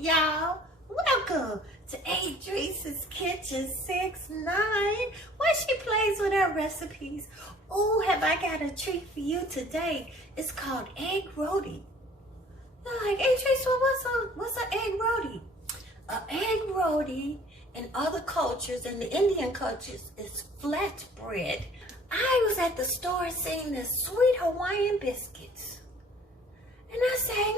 y'all. Welcome to Adriese's Kitchen 6'9", where she plays with her recipes. Oh, have I got a treat for you today. It's called Egg Roti. You're like, Adriese, what's an egg roti? An egg roti in other cultures, in the Indian cultures, is flatbread. I was at the store seeing the sweet Hawaiian biscuits. And I said,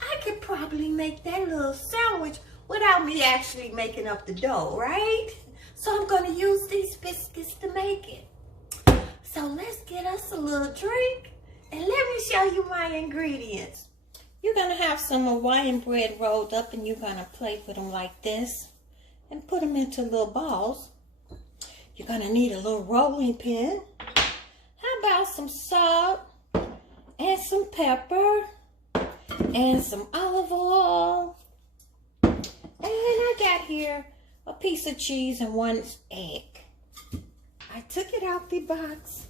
I could probably make that little sandwich without me actually making up the dough, right? So I'm gonna use these biscuits to make it. So let's get us a little drink and let me show you my ingredients. You're gonna have some Hawaiian bread rolled up and you're gonna plate with them like this and put them into little balls. You're gonna need a little rolling pin. How about some salt and some pepper and some olive oil? And I got here a piece of cheese and one egg. I took it out the box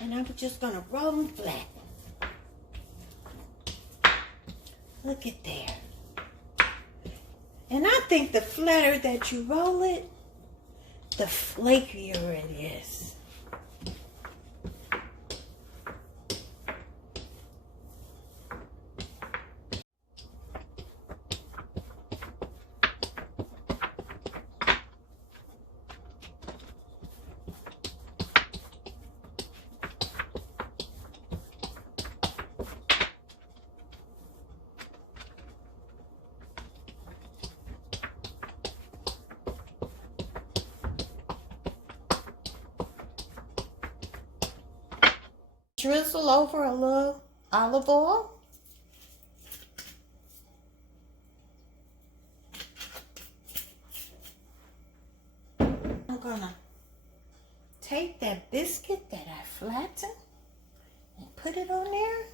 and I'm just gonna roll them flat. Look at there. And I think the flatter that you roll it, the flakier it is. Drizzle over a little olive oil. I'm gonna take that biscuit that I flattened and put it on there.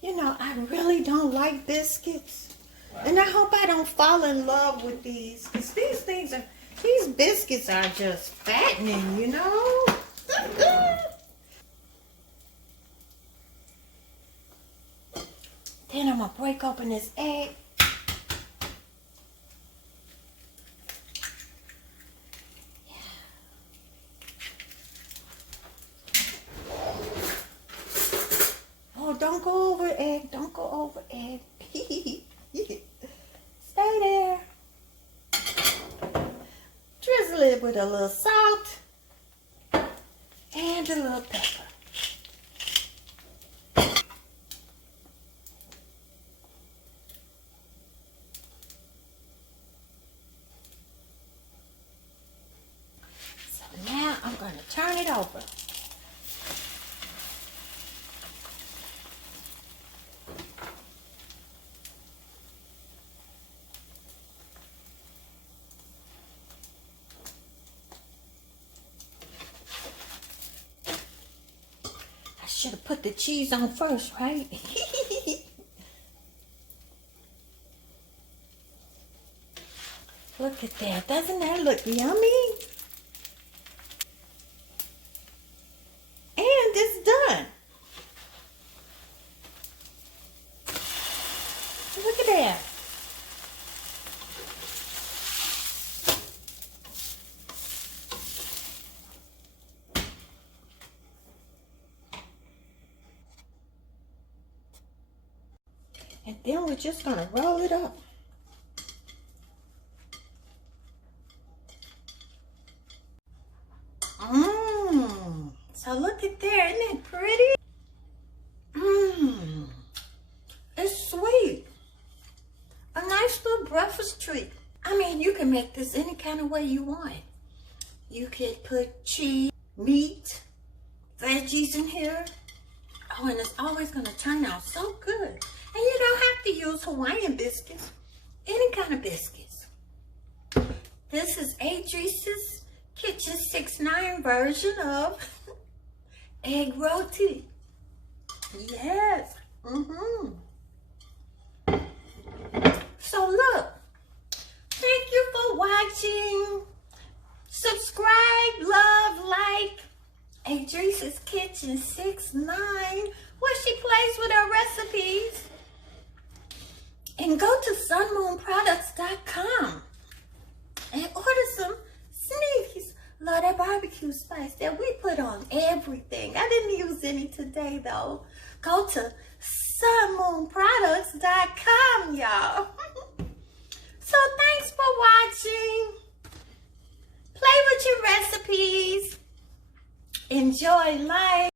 You know, I really don't like biscuits. And I hope I don't fall in love with these, because these biscuits are just fattening, you know? Then I'm gonna break open this egg. Oh, don't go over egg. Don't go over egg. Stay there. Drizzle it with a little salt and a little pepper. So now I'm going to turn it over. Should have put the cheese on first, right? Look at that. Doesn't that look yummy? And it's done. Look at that. And then we're just gonna roll it up. So look at there, isn't it pretty? It's sweet. A nice little breakfast treat. I mean, you can make this any kind of way you want. You could put cheese, meat, veggies in here. Oh, and it's always gonna turn out so good. And you don't have to use Hawaiian biscuits, any kind of biscuits. This is Adriese's Kitchen 6'9" version of Egg Roti. Yes. So look, thank you for watching. Subscribe, love, like Adriese's Kitchen 6'9", where she plays with her and go to sunmoonproducts.com and order some sneakies. Love that barbecue spice that we put on everything. I didn't use any today though. Go to sunmoonproducts.com, y'all. So thanks for watching. Play with your recipes. Enjoy life.